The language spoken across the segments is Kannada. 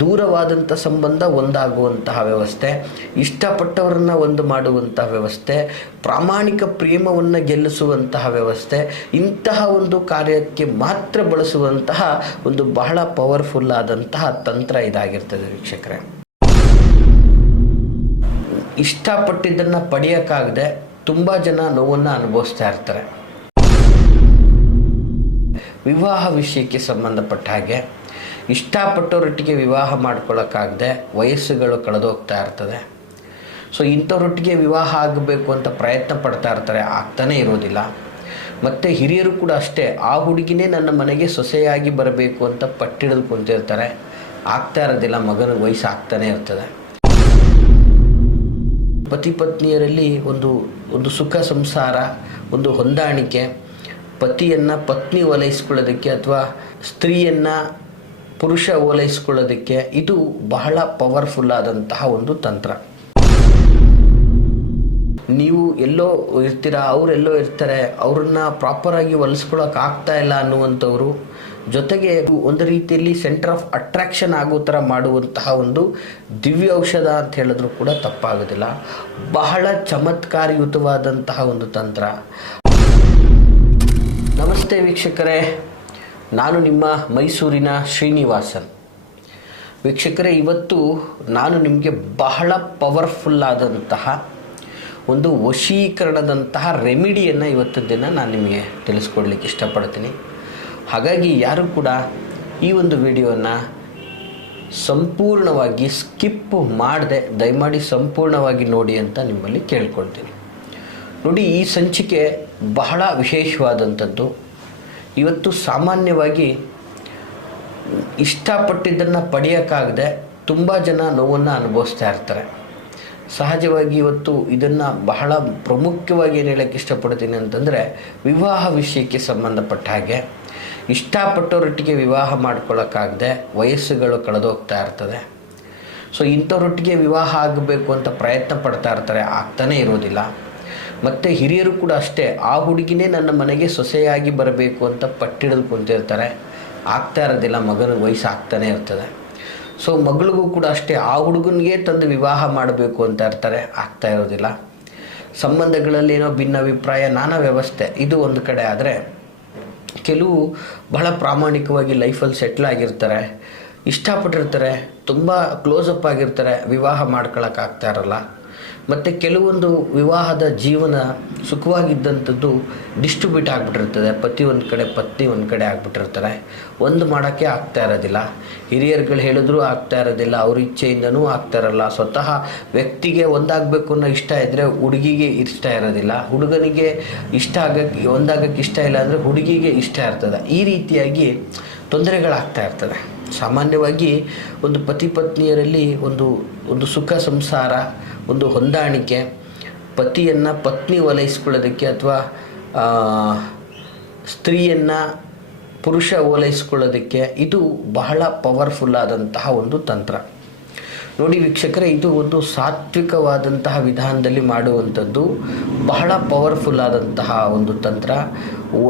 ದೂರವಾದಂಥ ಸಂಬಂಧ ಒಂದಾಗುವಂತಹ ವ್ಯವಸ್ಥೆ, ಇಷ್ಟಪಟ್ಟವರನ್ನು ಒಂದು ಮಾಡುವಂತಹ ವ್ಯವಸ್ಥೆ, ಪ್ರಾಮಾಣಿಕ ಪ್ರೇಮವನ್ನು ಗೆಲ್ಲಿಸುವಂತಹ ವ್ಯವಸ್ಥೆ, ಇಂತಹ ಒಂದು ಕಾರ್ಯಕ್ಕೆ ಮಾತ್ರ ಬಳಸುವಂತಹ ಒಂದು ಬಹಳ ಪವರ್ಫುಲ್ ಆದಂತಹ ತಂತ್ರ ಇದಾಗಿರ್ತದೆ ವೀಕ್ಷಕರೇ. ಇಷ್ಟಪಟ್ಟಿದ್ದನ್ನು ಪಡೆಯೋಕ್ಕಾಗದೆ ತುಂಬ ಜನ ನೋವನ್ನು ಅನುಭವಿಸ್ತಾ ಇರ್ತಾರೆ. ವಿವಾಹ ವಿಷಯಕ್ಕೆ ಸಂಬಂಧಪಟ್ಟ ಹಾಗೆ ಇಷ್ಟಪಟ್ಟವರೊಟ್ಟಿಗೆ ವಿವಾಹ ಮಾಡ್ಕೊಳ್ಳೋಕ್ಕಾಗದೆ ವಯಸ್ಸುಗಳು ಕಳೆದೋಗ್ತಾ ಇರ್ತದೆ. ಸೊ ಇಂಥವ್ರೊಟ್ಟಿಗೆ ವಿವಾಹ ಆಗಬೇಕು ಅಂತ ಪ್ರಯತ್ನ ಪಡ್ತಾ ಇರ್ತಾರೆ, ಆಗ್ತಾನೇ ಇರೋದಿಲ್ಲ. ಮತ್ತು ಹಿರಿಯರು ಕೂಡ ಅಷ್ಟೇ, ಆ ಹುಡುಗಿನೇ ನನ್ನ ಮನೆಗೆ ಸೊಸೆಯಾಗಿ ಬರಬೇಕು ಅಂತ ಪಟ್ಟಿಡಿದು ಕುಂತಿರ್ತಾರೆ, ಆಗ್ತಾ ಇರೋದಿಲ್ಲ, ಮಗನ ವಯಸ್ಸು ಆಗ್ತಾನೆ ಇರ್ತದೆ. ಪತಿ ಪತ್ನಿಯರಲ್ಲಿ ಒಂದು ಸುಖ ಸಂಸಾರ, ಒಂದು ಹೊಂದಾಣಿಕೆ, ಪತಿಯನ್ನು ಪತ್ನಿ ಓಲೈಸ್ಕೊಳ್ಳೋದಕ್ಕೆ ಅಥವಾ ಸ್ತ್ರೀಯನ್ನು ಪುರುಷ ಓಲೈಸ್ಕೊಳ್ಳೋದಕ್ಕೆ ಇದು ಬಹಳ ಪವರ್ಫುಲ್ ಆದಂತಹ ಒಂದು ತಂತ್ರ. ನೀವು ಎಲ್ಲೋ ಇರ್ತೀರಾ, ಅವರೆಲ್ಲೋ ಇರ್ತಾರೆ, ಅವ್ರನ್ನ ಪ್ರಾಪರಾಗಿ ಹೊಲಿಸ್ಕೊಳ್ಳೋಕೆ ಆಗ್ತಾ ಇಲ್ಲ ಅನ್ನುವಂಥವ್ರು, ಜೊತೆಗೆ ಒಂದು ರೀತಿಯಲ್ಲಿ ಸೆಂಟರ್ ಆಫ್ ಅಟ್ರಾಕ್ಷನ್ ಆಗೋ ಥರ ಮಾಡುವಂತಹ ಒಂದು ದಿವ್ಯ ಔಷಧ ಅಂತ ಹೇಳಿದ್ರು ಕೂಡ ತಪ್ಪಾಗೋದಿಲ್ಲ. ಬಹಳ ಚಮತ್ಕಾರಯುತವಾದಂತಹ ಒಂದು ತಂತ್ರ. ನಮಸ್ತೆ ವೀಕ್ಷಕರೇ, ನಾನು ನಿಮ್ಮ ಮೈಸೂರಿನ ಶ್ರೀನಿವಾಸನ್. ವೀಕ್ಷಕರೇ, ಇವತ್ತು ನಾನು ನಿಮಗೆ ಬಹಳ ಪವರ್ಫುಲ್ ಆದಂತಹ ಒಂದು ವಶೀಕರಣದಂತಹ ರೆಮಿಡಿಯನ್ನು ಇವತ್ತಿನ ದಿನ ನಾನು ನಿಮಗೆ ತಿಳಿಸ್ಕೊಡ್ಲಿಕ್ಕೆ ಇಷ್ಟಪಡ್ತೀನಿ. ಹಾಗಾಗಿ ಯಾರು ಕೂಡ ಈ ಒಂದು ವಿಡಿಯೋನ ಸಂಪೂರ್ಣವಾಗಿ ಸ್ಕಿಪ್ ಮಾಡದೆ ದಯಮಾಡಿ ಸಂಪೂರ್ಣವಾಗಿ ನೋಡಿ ಅಂತ ನಿಮ್ಮಲ್ಲಿ ಕೇಳ್ಕೊಳ್ತೀನಿ. ನೋಡಿ, ಈ ಸಂಚಿಕೆ ಬಹಳ ವಿಶೇಷವಾದಂಥದ್ದು. ಇವತ್ತು ಸಾಮಾನ್ಯವಾಗಿ ಇಷ್ಟಪಟ್ಟಿದ್ದನ್ನು ಪಡೆಯೋಕ್ಕಾಗದೆ ತುಂಬ ಜನ ನೋವನ್ನು ಅನುಭವಿಸ್ತಾ ಇರ್ತಾರೆ. ಸಹಜವಾಗಿ ಇವತ್ತು ಇದನ್ನು ಬಹಳ ಪ್ರಮುಖವಾಗಿ ಏನು ಹೇಳೋಕ್ಕೆ ಇಷ್ಟಪಡ್ತೀನಿ ಅಂತಂದರೆ, ವಿವಾಹ ವಿಷಯಕ್ಕೆ ಸಂಬಂಧಪಟ್ಟ ಹಾಗೆ ಇಷ್ಟಪಟ್ಟವರೊಟ್ಟಿಗೆ ವಿವಾಹ ಮಾಡ್ಕೊಳ್ಳೋಕ್ಕಾಗದೆ ವಯಸ್ಸುಗಳು ಕಳೆದೋಗ್ತಾ ಇರ್ತದೆ. ಸೊ ಇಂಥವ್ರೊಟ್ಟಿಗೆ ವಿವಾಹ ಆಗಬೇಕು ಅಂತ ಪ್ರಯತ್ನ ಪಡ್ತಾ ಇರ್ತಾರೆ, ಆಗ್ತಾನೇ ಇರೋದಿಲ್ಲ. ಮತ್ತು ಹಿರಿಯರು ಕೂಡ ಅಷ್ಟೇ, ಆ ಹುಡುಗಿನೇ ನನ್ನ ಮನೆಗೆ ಸೊಸೆಯಾಗಿ ಬರಬೇಕು ಅಂತ ಪಟ್ಟಿಡಿದು ಕುಂತಿರ್ತಾರೆ, ಆಗ್ತಾ ಇರೋದಿಲ್ಲ, ಮಗನ ವಯಸ್ಸು ಆಗ್ತಾನೆ ಇರ್ತದೆ. ಸೊ ಮಗಳಿಗೂ ಕೂಡ ಅಷ್ಟೇ, ಆ ಹುಡುಗನಿಗೆ ತಂದು ವಿವಾಹ ಮಾಡಬೇಕು ಅಂತ ಇರ್ತಾರೆ, ಆಗ್ತಾ ಇರೋದಿಲ್ಲ. ಸಂಬಂಧಗಳಲ್ಲಿ ಏನೋ ಭಿನ್ನಾಭಿಪ್ರಾಯ, ನಾನಾ ವ್ಯವಸ್ಥೆ, ಇದು ಒಂದು ಕಡೆ. ಆದರೆ ಕೆಲವು ಬಹಳ ಪ್ರಾಮಾಣಿಕವಾಗಿ ಲೈಫಲ್ಲಿ ಸೆಟ್ಲ್ ಆಗಿರ್ತಾರೆ, ಇಷ್ಟಪಟ್ಟಿರ್ತಾರೆ, ತುಂಬ ಕ್ಲೋಸಪ್ ಆಗಿರ್ತಾರೆ, ವಿವಾಹ ಮಾಡ್ಕೊಳ್ಳೋಕ್ಕಾಗ್ತಾ ಇರಲ್ಲ. ಮತ್ತು ಕೆಲವೊಂದು ವಿವಾಹದ ಜೀವನ ಸುಖವಾಗಿದ್ದಂಥದ್ದು ಡಿಸ್ಟ್ರಿಬ್ಯೂಟ್ ಆಗಿಬಿಟ್ಟಿರ್ತದೆ. ಪತಿ ಒಂದು ಕಡೆ, ಪತ್ನಿ ಒಂದು ಕಡೆ ಆಗಿಬಿಟ್ಟಿರ್ತಾರೆ, ಒಂದು ಮಾಡೋಕ್ಕೆ ಆಗ್ತಾ ಇರೋದಿಲ್ಲ. ಹಿರಿಯರುಗಳು ಹೇಳಿದ್ರೂ ಆಗ್ತಾ ಇರೋದಿಲ್ಲ, ಅವ್ರ ಇಚ್ಛೆಯಿಂದನೂ ಆಗ್ತಾ ಇರಲ್ಲ. ಸ್ವತಃ ವ್ಯಕ್ತಿಗೆ ಒಂದಾಗಬೇಕು ಅನ್ನೋ ಇಷ್ಟ ಇದ್ದರೆ ಹುಡುಗಿಗೆ ಇಷ್ಟ ಇರೋದಿಲ್ಲ, ಹುಡುಗನಿಗೆ ಒಂದಾಗಕ್ಕೆ ಇಷ್ಟ ಇಲ್ಲ ಅಂದರೆ ಹುಡುಗಿಗೆ ಇಷ್ಟ ಇರ್ತದೆ. ಈ ರೀತಿಯಾಗಿ ತೊಂದರೆಗಳಾಗ್ತಾ ಇರ್ತದೆ. ಸಾಮಾನ್ಯವಾಗಿ ಒಂದು ಪತಿ ಪತ್ನಿಯರಲ್ಲಿ ಒಂದು ಸುಖ ಸಂಸಾರ, ಒಂದು ಹೊಂದಾಣಿಕೆ, ಪತಿಯನ್ನು ಪತ್ನಿ ಓಲೈಸ್ಕೊಳ್ಳೋದಕ್ಕೆ ಅಥವಾ ಸ್ತ್ರೀಯನ್ನು ಪುರುಷ ಓಲೈಸ್ಕೊಳ್ಳೋದಕ್ಕೆ ಇದು ಬಹಳ ಪವರ್ಫುಲ್ ಆದಂತಹ ಒಂದು ತಂತ್ರ. ನೋಡಿ ವೀಕ್ಷಕರೇ, ಇದು ಒಂದು ಸಾತ್ವಿಕವಾದಂತಹ ವಿಧಾನದಲ್ಲಿ ಮಾಡುವಂಥದ್ದು, ಬಹಳ ಪವರ್ಫುಲ್ ಆದಂತಹ ಒಂದು ತಂತ್ರ.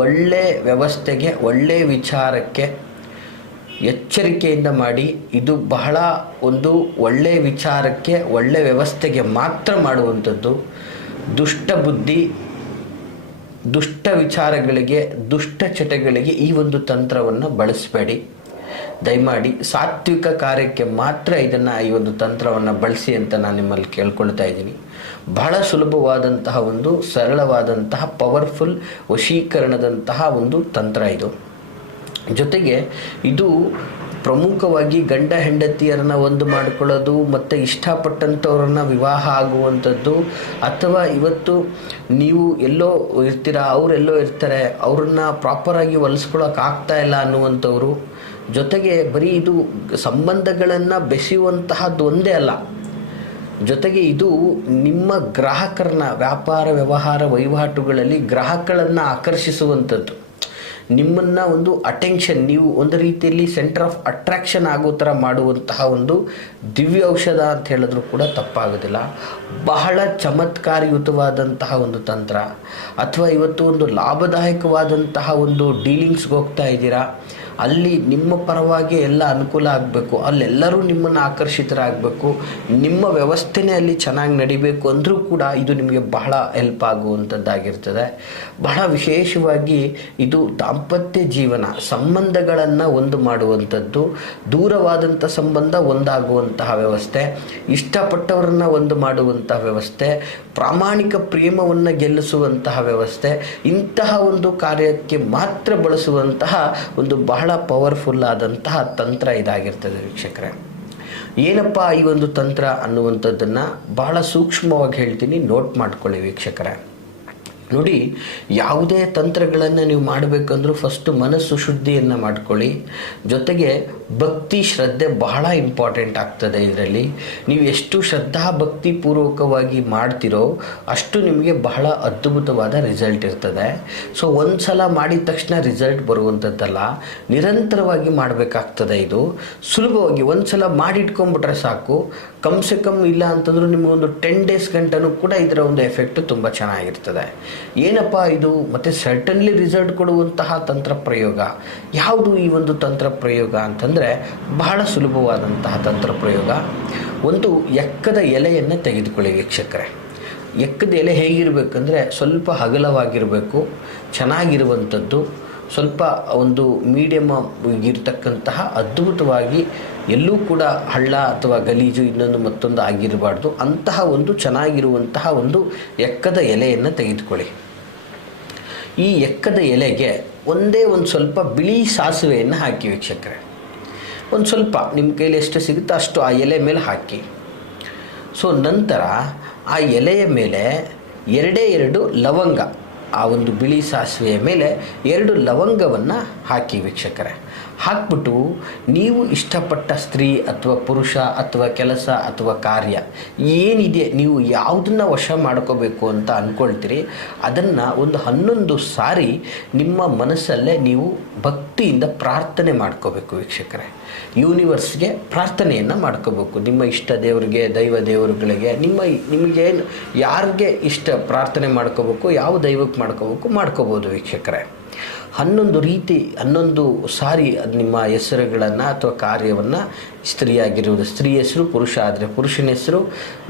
ಒಳ್ಳೆ ವ್ಯವಸ್ಥೆಗೆ, ಒಳ್ಳೆಯ ವಿಚಾರಕ್ಕೆ ಎಚ್ಚರಿಕೆಯಿಂದ ಮಾಡಿ. ಇದು ಬಹಳ ಒಂದು ಒಳ್ಳೆಯ ವಿಚಾರಕ್ಕೆ, ಒಳ್ಳೆಯ ವ್ಯವಸ್ಥೆಗೆ ಮಾತ್ರ ಮಾಡುವಂಥದ್ದು. ದುಷ್ಟ ಬುದ್ಧಿ, ದುಷ್ಟ ವಿಚಾರಗಳಿಗೆ, ದುಷ್ಟ ಚಟಗಳಿಗೆ ಈ ಒಂದು ತಂತ್ರವನ್ನು ಬಳಸಬೇಡಿ. ದಯಮಾಡಿ ಸಾತ್ವಿಕ ಕಾರ್ಯಕ್ಕೆ ಮಾತ್ರ ಈ ಒಂದು ತಂತ್ರವನ್ನು ಬಳಸಿ ಅಂತ ನಾನು ನಿಮ್ಮಲ್ಲಿ ಕೇಳ್ಕೊಳ್ತಾ ಇದ್ದೀನಿ. ಬಹಳ ಸುಲಭವಾದಂತಹ ಒಂದು ಸರಳವಾದಂತಹ ಪವರ್ಫುಲ್ ವಶೀಕರಣದಂತಹ ಒಂದು ತಂತ್ರ ಇದು. ಜೊತೆಗೆ ಇದು ಪ್ರಮುಖವಾಗಿ ಗಂಡ ಹೆಂಡತಿಯರನ್ನು ಒಂದು ಮಾಡಿಕೊಳ್ಳೋದು ಮತ್ತು ಇಷ್ಟಪಟ್ಟಂಥವ್ರನ್ನ ವಿವಾಹ ಆಗುವಂಥದ್ದು, ಅಥವಾ ಇವತ್ತು ನೀವು ಎಲ್ಲೋ ಇರ್ತೀರಾ, ಅವರೆಲ್ಲೋ ಇರ್ತಾರೆ, ಅವ್ರನ್ನ ಪ್ರಾಪರಾಗಿ ಹೊಲಿಸ್ಕೊಳ್ಳೋಕೆ ಆಗ್ತಾ ಇಲ್ಲ ಅನ್ನುವಂಥವ್ರು, ಜೊತೆಗೆ ಬರೀ ಇದು ಸಂಬಂಧಗಳನ್ನು ಬೆಸೆಯುವಂತಹದ್ದು ಒಂದೇ ಅಲ್ಲ, ಜೊತೆಗೆ ಇದು ನಿಮ್ಮ ಗ್ರಾಹಕರನ್ನ ವ್ಯಾಪಾರ ವ್ಯವಹಾರ ವಹಿವಾಟುಗಳಲ್ಲಿ ಗ್ರಾಹಕಗಳನ್ನು ಆಕರ್ಷಿಸುವಂಥದ್ದು. ನಿಮ್ಮನ್ನು ಒಂದು ಅಟೆನ್ಷನ್, ನೀವು ಒಂದು ರೀತಿಯಲ್ಲಿ ಸೆಂಟರ್ ಆಫ್ ಅಟ್ರಾಕ್ಷನ್ ಆಗೋ ಥರ ಮಾಡುವಂತಹ ಒಂದು ದಿವ್ಯ ಔಷಧ ಅಂತ ಹೇಳಿದ್ರು ಕೂಡ ತಪ್ಪಾಗೋದಿಲ್ಲ. ಬಹಳ ಚಮತ್ಕಾರಯುತವಾದಂತಹ ಒಂದು ತಂತ್ರ. ಅಥವಾ ಇವತ್ತು ಒಂದು ಲಾಭದಾಯಕವಾದಂತಹ ಒಂದು ಡೀಲಿಂಗ್ಸ್ಗೆ ಹೋಗ್ತಾ ಇದ್ದೀರಾ, ಅಲ್ಲಿ ನಿಮ್ಮ ಪರವಾಗಿ ಎಲ್ಲ ಅನುಕೂಲ ಆಗಬೇಕು, ಅಲ್ಲೆಲ್ಲರೂ ನಿಮ್ಮನ್ನು ಆಕರ್ಷಿತರಾಗಬೇಕು, ನಿಮ್ಮ ವ್ಯವಸ್ಥೆನೇ ಅಲ್ಲಿ ಚೆನ್ನಾಗಿ ನಡಿಬೇಕು ಅಂದರೂ ಕೂಡ ಇದು ನಿಮಗೆ ಬಹಳ ಹೆಲ್ಪ್ ಆಗುವಂಥದ್ದಾಗಿರ್ತದೆ. ಬಹಳ ವಿಶೇಷವಾಗಿ ಇದು ದಾಂಪತ್ಯ ಜೀವನ ಸಂಬಂಧಗಳನ್ನು ಒಂದು ಮಾಡುವಂಥದ್ದು, ದೂರವಾದಂಥ ಸಂಬಂಧ ಒಂದಾಗುವಂತಹ ವ್ಯವಸ್ಥೆ, ಇಷ್ಟಪಟ್ಟವರನ್ನು ಒಂದು ಮಾಡುವಂತಹ ವ್ಯವಸ್ಥೆ, ಪ್ರಾಮಾಣಿಕ ಪ್ರೇಮವನ್ನು ಗೆಲ್ಲಿಸುವಂತಹ ವ್ಯವಸ್ಥೆ, ಇಂತಹ ಒಂದು ಕಾರ್ಯಕ್ಕೆ ಮಾತ್ರ ಬಳಸುವಂತಹ ಒಂದು ಬಹಳ ಪವರ್ಫುಲ್ ಆದಂತಹ ತಂತ್ರ ಇದಾಗಿರ್ತದೆ ವೀಕ್ಷಕರೇ. ಏನಪ್ಪ ಈ ಒಂದು ತಂತ್ರ ಅನ್ನುವಂಥದ್ದನ್ನು ಬಹಳ ಸೂಕ್ಷ್ಮವಾಗಿ ಹೇಳ್ತೀನಿ, ನೋಟ್ ಮಾಡ್ಕೊಳ್ಳಿ ವೀಕ್ಷಕರೇ. ನೋಡಿ, ಯಾವುದೇ ತಂತ್ರಗಳನ್ನು ನೀವು ಮಾಡಬೇಕಂದ್ರೂ ಫಸ್ಟು ಮನಸ್ಸು ಶುದ್ಧಿಯನ್ನು ಮಾಡ್ಕೊಳ್ಳಿ. ಜೊತೆಗೆ ಭಕ್ತಿ ಶ್ರದ್ಧೆ ಬಹಳ ಇಂಪಾರ್ಟೆಂಟ್ ಆಗ್ತದೆ. ಇದರಲ್ಲಿ ನೀವು ಎಷ್ಟು ಶ್ರದ್ಧಾ ಭಕ್ತಿ ಪೂರ್ವಕವಾಗಿ ಮಾಡ್ತಿರೋ ಅಷ್ಟು ನಿಮಗೆ ಬಹಳ ಅದ್ಭುತವಾದ ರಿಸಲ್ಟ್ ಇರ್ತದೆ. ಸೊ ಒಂದು ಸಲ ಮಾಡಿದ ತಕ್ಷಣ ರಿಸಲ್ಟ್ ಬರುವಂಥದ್ದಲ್ಲ, ನಿರಂತರವಾಗಿ ಮಾಡಬೇಕಾಗ್ತದೆ. ಇದು ಸುಲಭವಾಗಿ ಒಂದು ಸಲ ಮಾಡಿಟ್ಕೊಂಡ್ಬಿಟ್ರೆ ಸಾಕು. ಕಮ್ಸೆ ಕಮ್ ಇಲ್ಲ ಅಂತಂದ್ರೂ ನಿಮಗೊಂದು 10 days ಗಂಟನೂ ಕೂಡ ಇದರ ಒಂದು ಎಫೆಕ್ಟು ತುಂಬ ಚೆನ್ನಾಗಿರ್ತದೆ. ಏನಪ್ಪ ಇದು ಮತ್ತು ಸರ್ಟನ್ಲಿ ರಿಸಲ್ಟ್ ಕೊಡುವಂತಹ ತಂತ್ರ ಪ್ರಯೋಗ ಯಾವುದು? ಈ ಒಂದು ತಂತ್ರ ಪ್ರಯೋಗ ಅಂತಂದರೆ ಬಹಳ ಸುಲಭವಾದಂತಹ ತಂತ್ರ ಪ್ರಯೋಗ. ಒಂದು ಎಕ್ಕದ ಎಲೆಯನ್ನು ತೆಗೆದುಕೊಳ್ಳಿ ವೀಕ್ಷಕರೇ. ಎಕ್ಕದ ಎಲೆ ಹೇಗಿರಬೇಕಂದ್ರೆ ಸ್ವಲ್ಪ ಅಗಲವಾಗಿರಬೇಕು, ಚೆನ್ನಾಗಿರುವಂಥದ್ದು, ಸ್ವಲ್ಪ ಒಂದು ಮೀಡಿಯಮ್ ಇರತಕ್ಕಂತಹ, ಅದ್ಭುತವಾಗಿ ಎಲ್ಲೂ ಕೂಡ ಹಳ್ಳ ಅಥವಾ ಗಲೀಜು ಇನ್ನೊಂದು ಮತ್ತೊಂದು ಆಗಿರಬಾರ್ದು ಅಂತಹ ಒಂದು ಚೆನ್ನಾಗಿರುವಂತಹ ಒಂದು ಎಕ್ಕದ ಎಲೆಯನ್ನು ತೆಗೆದುಕೊಳ್ಳಿ. ಈ ಎಕ್ಕದ ಎಲೆಗೆ ಒಂದೇ ಒಂದು ಸ್ವಲ್ಪ ಬಿಳಿ ಸಾಸಿವೆಯನ್ನು ಹಾಕಿ ವೀಕ್ಷಕರೇ. ಒಂದು ಸ್ವಲ್ಪ ನಿಮ್ಮ ಕೈಲಿ ಎಷ್ಟು ಸಿಗುತ್ತೋ ಅಷ್ಟು ಆ ಎಲೆ ಮೇಲೆ ಹಾಕಿ. ಸೊ ನಂತರ ಆ ಎಲೆಯ ಮೇಲೆ 2 ಲವಂಗ, ಆ ಒಂದು ಬಿಳಿ ಸಾಸಿವೆಯ ಮೇಲೆ 2 ಲವಂಗವನ್ನು ಹಾಕಿ ವೀಕ್ಷಕರೇ. ಹಾಕ್ಬಿಟ್ಟು ನೀವು ಇಷ್ಟಪಟ್ಟ ಸ್ತ್ರೀ ಅಥವಾ ಪುರುಷ ಅಥವಾ ಕೆಲಸ ಅಥವಾ ಕಾರ್ಯ ಏನಿದೆ, ನೀವು ಯಾವುದನ್ನು ವಶ ಮಾಡ್ಕೋಬೇಕು ಅಂತ ಅಂದ್ಕೊಳ್ತೀರಿ ಅದನ್ನು ಒಂದು 11 ಸಾರಿ ನಿಮ್ಮ ಮನಸ್ಸಲ್ಲೇ ನೀವು ಭಕ್ತಿಯಿಂದ ಪ್ರಾರ್ಥನೆ ಮಾಡ್ಕೋಬೇಕು ವೀಕ್ಷಕರೇ. ಯೂನಿವರ್ಸ್ಗೆ ಪ್ರಾರ್ಥನೆಯನ್ನು ಮಾಡ್ಕೋಬೇಕು. ನಿಮ್ಮ ಇಷ್ಟ ದೇವರಿಗೆ, ದೈವ ದೇವರುಗಳಿಗೆ, ನಿಮಗೆ ಯಾರಿಗೆ ಇಷ್ಟ ಪ್ರಾರ್ಥನೆ ಮಾಡ್ಕೋಬೇಕು, ಯಾವ ದೈವಕ್ಕೆ ಮಾಡ್ಕೋಬೋದು ವೀಕ್ಷಕರೇ. 11 ಸಾರಿ ನಿಮ್ಮ ಹೆಸರುಗಳನ್ನು ಅಥವಾ ಕಾರ್ಯವನ್ನು, ಸ್ತ್ರೀಯಾಗಿರುವುದು ಸ್ತ್ರೀ ಹೆಸರು, ಪುರುಷ ಆದರೆ ಪುರುಷನ ಹೆಸರು,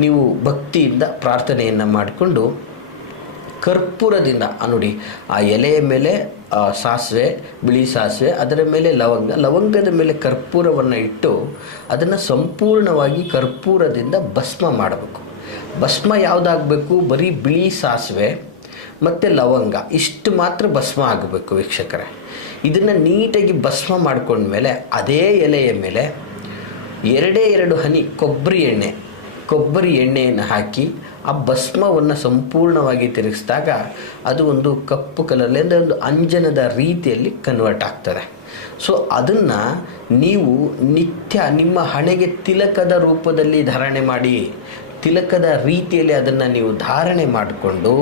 ನೀವು ಭಕ್ತಿಯಿಂದ ಪ್ರಾರ್ಥನೆಯನ್ನು ಮಾಡಿಕೊಂಡು ಕರ್ಪೂರದಿಂದ ನೋಡಿ, ಆ ಎಲೆಯ ಮೇಲೆ ಸಾಸಿವೆ, ಬಿಳಿ ಸಾಸಿವೆ, ಅದರ ಮೇಲೆ ಲವಂಗದ ಮೇಲೆ ಕರ್ಪೂರವನ್ನು ಇಟ್ಟು ಅದನ್ನು ಸಂಪೂರ್ಣವಾಗಿ ಕರ್ಪೂರದಿಂದ ಭಸ್ಮ ಮಾಡಬೇಕು. ಭಸ್ಮ ಯಾವುದಾಗಬೇಕು? ಬರೀ ಬಿಳಿ ಸಾಸಿವೆ ಮತ್ತು ಲವಂಗ ಇಷ್ಟು ಮಾತ್ರ ಭಸ್ಮ ಆಗಬೇಕು ವೀಕ್ಷಕರೇ. ಇದನ್ನು ನೀಟಾಗಿ ಭಸ್ಮ ಮಾಡ್ಕೊಂಡ್ಮೇಲೆ ಅದೇ ಎಲೆಯ ಮೇಲೆ 2 ಹನಿ ಕೊಬ್ಬರಿ ಎಣ್ಣೆಯನ್ನು ಹಾಕಿ ಆ ಭಸ್ಮವನ್ನು ಸಂಪೂರ್ಣವಾಗಿ ತಿರುಗಿಸಿದಾಗ ಅದು ಒಂದು ಕಪ್ಪು ಕಲರ್ಲಿ ಅಂದರೆ ಒಂದು ಅಂಜನದ ರೀತಿಯಲ್ಲಿ ಕನ್ವರ್ಟ್ ಆಗ್ತದೆ. ಸೊ ಅದನ್ನು ನೀವು ನಿತ್ಯ ನಿಮ್ಮ ಹಣೆಗೆ ತಿಲಕದ ರೂಪದಲ್ಲಿ ಧಾರಣೆ ಮಾಡಿ, ತಿಲಕದ ರೀತಿಯಲ್ಲಿ ಅದನ್ನು ನೀವು ಧಾರಣೆ ಮಾಡಿಕೊಂಡು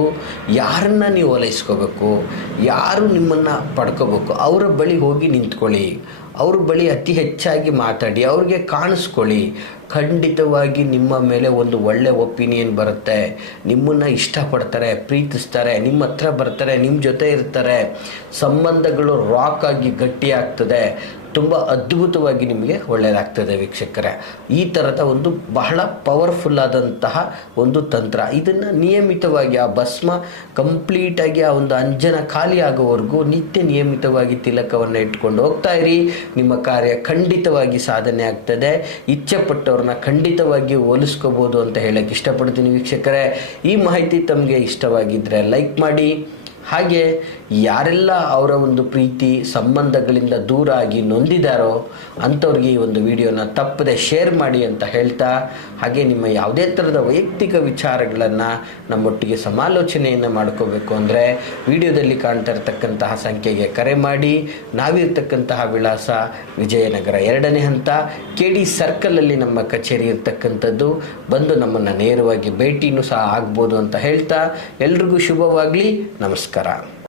ಯಾರನ್ನು ನೀವು ಓಲೈಸ್ಕೋಬೇಕು, ಯಾರು ನಿಮ್ಮನ್ನು ಪಡ್ಕೋಬೇಕು ಅವರ ಬಳಿ ಹೋಗಿ ನಿಂತ್ಕೊಳ್ಳಿ, ಅವ್ರ ಬಳಿ ಅತಿ ಹೆಚ್ಚಾಗಿ ಮಾತಾಡಿ, ಅವ್ರಿಗೆ ಕಾಣಿಸ್ಕೊಳ್ಳಿ. ಖಂಡಿತವಾಗಿ ನಿಮ್ಮ ಮೇಲೆ ಒಂದು ಒಳ್ಳೆ ಒಪಿನಿಯನ್ ಬರುತ್ತೆ. ನಿಮ್ಮನ್ನು ಇಷ್ಟಪಡ್ತಾರೆ, ಪ್ರೀತಿಸ್ತಾರೆ, ನಿಮ್ಮ ಹತ್ರ ಬರ್ತಾರೆ, ನಿಮ್ಮ ಜೊತೆ ಇರ್ತಾರೆ, ಸಂಬಂಧಗಳು ರಾಕ್ ಆಗಿ ಗಟ್ಟಿಯಾಗ್ತದೆ, ತುಂಬ ಅದ್ಭುತವಾಗಿ ನಿಮಗೆ ಒಳ್ಳೆಯದಾಗ್ತದೆ ವೀಕ್ಷಕರೇ. ಈ ಥರದ ಒಂದು ಬಹಳ ಪವರ್ಫುಲ್ ಆದಂತಹ ಒಂದು ತಂತ್ರ. ಇದನ್ನು ನಿಯಮಿತವಾಗಿ ಆ ಭಸ್ಮ ಕಂಪ್ಲೀಟಾಗಿ ಆ ಒಂದು ಅಂಜನ ಖಾಲಿ ಆಗೋವರೆಗೂ ನಿಯಮಿತವಾಗಿ ತಿಲಕವನ್ನು ಇಟ್ಕೊಂಡು ಹೋಗ್ತಾ ಇರಿ. ನಿಮ್ಮ ಕಾರ್ಯ ಖಂಡಿತವಾಗಿ ಸಾಧನೆ ಆಗ್ತದೆ. ಇಚ್ಛೆಪಟ್ಟವ್ರನ್ನ ಖಂಡಿತವಾಗಿ ಹೋಲಿಸ್ಕೋಬೋದು ಅಂತ ಹೇಳಕ್ಕೆ ಇಷ್ಟಪಡ್ತೀನಿ ವೀಕ್ಷಕರೇ. ಈ ಮಾಹಿತಿ ತಮಗೆ ಇಷ್ಟವಾಗಿದ್ದರೆ ಲೈಕ್ ಮಾಡಿ. ಹಾಗೆ ಯಾರೆಲ್ಲ ಅವರ ಒಂದು ಪ್ರೀತಿ ಸಂಬಂಧಗಳಿಂದ ದೂರ ಆಗಿ ನೊಂದಿದ್ದಾರೋ ಅಂಥವ್ರಿಗೆ ಈ ಒಂದು ವಿಡಿಯೋನ ತಪ್ಪದೆ ಶೇರ್ ಮಾಡಿ ಅಂತ ಹೇಳ್ತಾ, ಹಾಗೆ ನಿಮ್ಮ ಯಾವುದೇ ಥರದ ವೈಯಕ್ತಿಕ ವಿಚಾರಗಳನ್ನು ನಮ್ಮೊಟ್ಟಿಗೆ ಸಮಾಲೋಚನೆಯನ್ನು ಮಾಡ್ಕೋಬೇಕು ಅಂದರೆ ವಿಡಿಯೋದಲ್ಲಿ ಕಾಣ್ತಾ ಇರತಕ್ಕಂತಹ ಸಂಖ್ಯೆಗೆ ಕರೆ ಮಾಡಿ. ನಾವಿರ್ತಕ್ಕಂತಹ ವಿಳಾಸ ವಿಜಯನಗರ 2ನೇ ಹಂತ KD ಸರ್ಕಲಲ್ಲಿ ನಮ್ಮ ಕಚೇರಿ ಇರ್ತಕ್ಕಂಥದ್ದು. ಬಂದು ನಮ್ಮನ್ನು ನೇರವಾಗಿ ಭೇಟಿನೂ ಸಹ ಆಗ್ಬೋದು ಅಂತ ಹೇಳ್ತಾ ಎಲ್ರಿಗೂ ಶುಭವಾಗಲಿ. ನಮಸ್ಕಾರ.